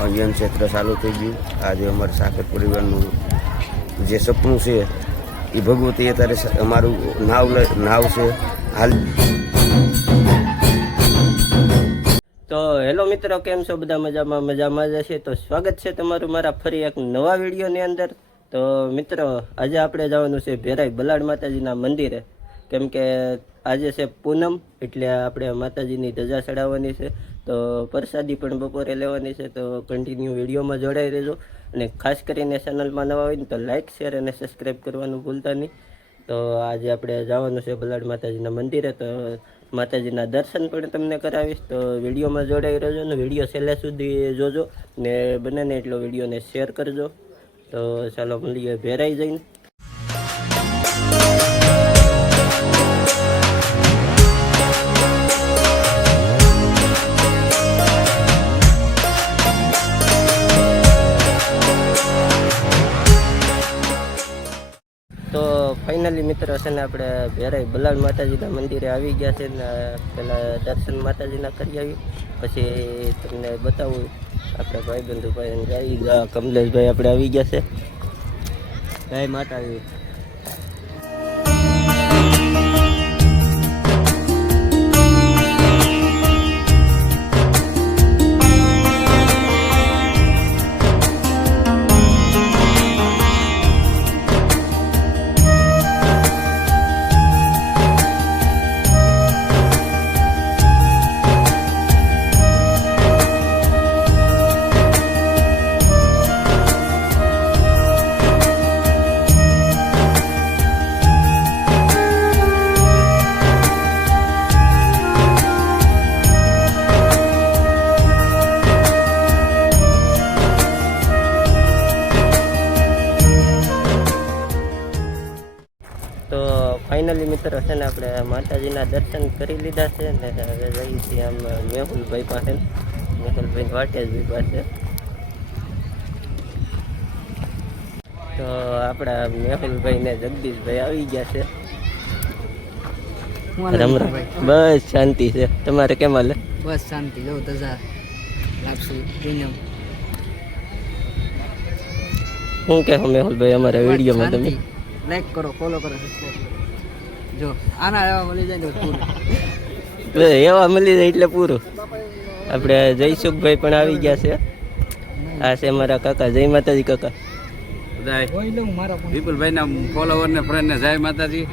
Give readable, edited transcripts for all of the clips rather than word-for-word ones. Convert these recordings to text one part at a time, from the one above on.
અભિયાન ક્ષેત્ર ચાલુ થઈ ગયું. આજે અમારા સાકર પરિવારનું જે સપનું છે એ ભગવતી અત્યારે અમારું નાવ છે હાલ. તો હેલો મિત્રો, કેમ છો બધા? મજામાં જ હશે. તો સ્વાગત છે તમારું મારા ફરી એક નવા વિડીયોની અંદર. તો મિત્રો, આજે આપણે જવાનું છે ભેરાઈ બલાડ માતાજીના મંદિરે, કેમ કે આજે છે પૂનમ, એટલે આપણે માતાજીની ધજા ચડાવવાની છે. તો પ્રસાદી પણ બપોરે લેવાની છે. તો કન્ટિન્યુ વિડીયોમાં જોડાઈ રહેજો, અને ખાસ કરીને ચેનલમાં નવા હોય ને તો લાઇક, શેર અને સબસ્ક્રાઈબ કરવાનું ભૂલતા નહીં. તો આજે આપણે જવાનું છે બલાડ માતાજીના મંદિરે. તો માતાજીના દર્શન પણ તમને કરાવીશ. તો વિડીયોમાં જોડાઈ રહેજો ને વિડીયો છેલ્લે સુધી જોજો, ને બને ને એટલો વિડીયોને શેર કરજો. તો ચાલો મળીએ ભેરાઈ જઈને. તો ફાઇનલી મિત્રો છે ને આપણે ભેરાઈ બલાડ માતાજીના મંદિરે આવી ગયા છે ને. પહેલાં દર્શન માતાજીના કરી આવી, પછી તમને બતાવું આપણા ભાઈબંધુભાઈ ગાઈ કમલેશભાઈ આપણે આવી ગયા છે. જય માતાજી. તો ફાઇનલી મિત્રો છે ને આપણે માતાજીના દર્શન કરી લીધા છે ને હવે જઈએ છીએ આમ મેહુલભાઈ પાસે. મેહુલભાઈ વાટેશભાઈ પાસે. તો આપણા મેહુલભાઈ ને જગદીશભાઈ આવી ગયા છે. રામ રામ. બસ શાંતિ છે. તમારે કેમ હાલે? બસ શાંતિ. જો ધજા લાપસી પૂનમ. શું કહો મેહુલભાઈ અમારા વિડીયોમાં તમે? લાઈક કરો, ફોલો કરો, સબસ્ક્રાઇબ. જો આના એવા મળી જાય ને પૂરું. એવા મળી જાય એટલે પૂરું. આપણે જયસુખભાઈ પણ આવી ગયા છે. આ છે મારા કાકા. જય માતાજી કાકા. વિપુલભાઈ ના ફોલોવર ને ફ્રેન્ડ ને જય માતાજી.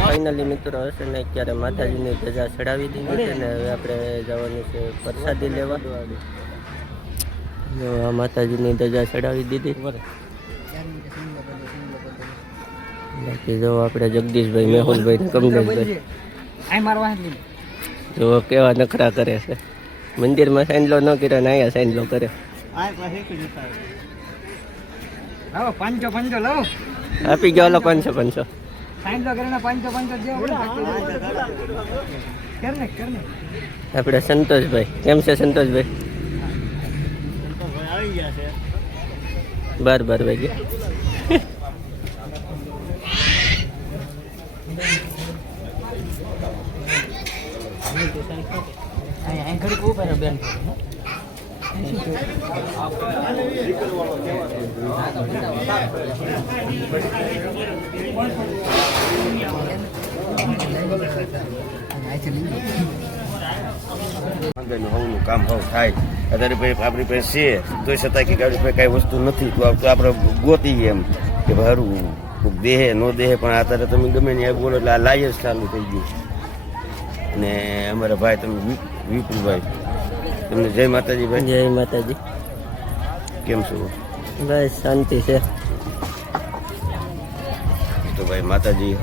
ફાઇનલી મિત્રો હશે ને અત્યારે માતાજીની ધજા ચડાવી દીધી છે ને હવે આપણે જવાનું છે પ્રસાદી લેવા. જો આ માતાજીની ધજા ચડાવી દીધી. બાકી જો આપણે જગદીશભાઈ, મેહુલભાઈ ને કમલેશભાઈ જો કેવા નખરા કરે છે. મંદિરમાં સાઈનલો ન કર્યો ને અહીંયા સાઈનલો કરે. આપી ગયો 500. આપણે સંતોષભાઈ, કેમ છે સંતોષભાઈ? 12 વાગ્યા. હવનું કામ હવ થાય અત્યારે ભાઈ આપણી પાસે છે તો છતાં કે ગાડી પાસે કાંઈ વસ્તુ નથી તો આપણે ગોતીએ એમ કે ભારું દેહે નો દેહે પણ અત્યારે તમે ગમે ને બોલો એટલે આ લાય જ ચાલુ થઈ ગયું. ને અમારા ભાઈ તમે વિપુલભાઈ, તમને જય માતાજી ભાઈ. જય માતાજી. કેમ છો ભાઈ? શાંતિ છે. તો ભાઈ માતાજી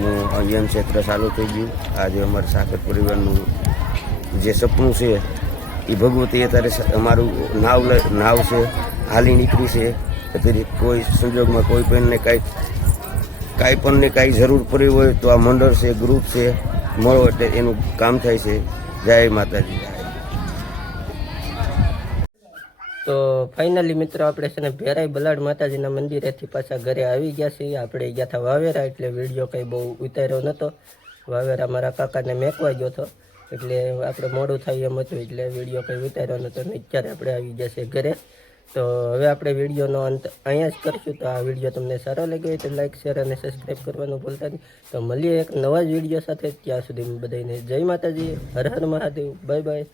નું અયન ક્ષેત્ર ચાલુ થઈ ગયું. આજે અમારા સાકર પરિવારનું જે સપનું છે એ ભગવતી અત્યારે અમારું નાવ છે હાલી નીકળી છે. અત્યારે કોઈ સંજોગમાં કોઈ પણને કાંઈ પણને કાંઈ જરૂર પડી હોય તો આ મંડળ છે, ગ્રુપ છે, મળો એટલે એનું કામ થાય છે. જય માતાજી. તો ફાઇનલી મિત્રો આપણે છે ને ભેરાઈ બલાડ માતાજીના મંદિરેથી પાછા ઘરે આવી ગયા છીએ. આપણે ગયા હતા વાવેરા એટલે વિડીયો કંઈ બહુ ઉતાર્યો નહોતો. વાવેરા મારા કાકાને મેકવા ગયો હતો એટલે આપણે મોડું થાય એમ હતું એટલે વિડીયો કંઈ ઉતાર્યો નહોતો ને અત્યારે આપણે આવી ગયા છે ઘરે. તો હવે આપણે વિડીયોનો અંત અહીંયા જ કરશું. તો આ વિડીયો તમને સારો લાગ્યો હોય તો લાઈક શેર અને સબસ્ક્રાઈબ કરવાનું ભૂલતા નહીં. તો મળીએ એક નવા જ વિડીયો સાથે. ત્યાં સુધી બધાને જય માતાજી, હર હર મહાદેવ, બાય બાય.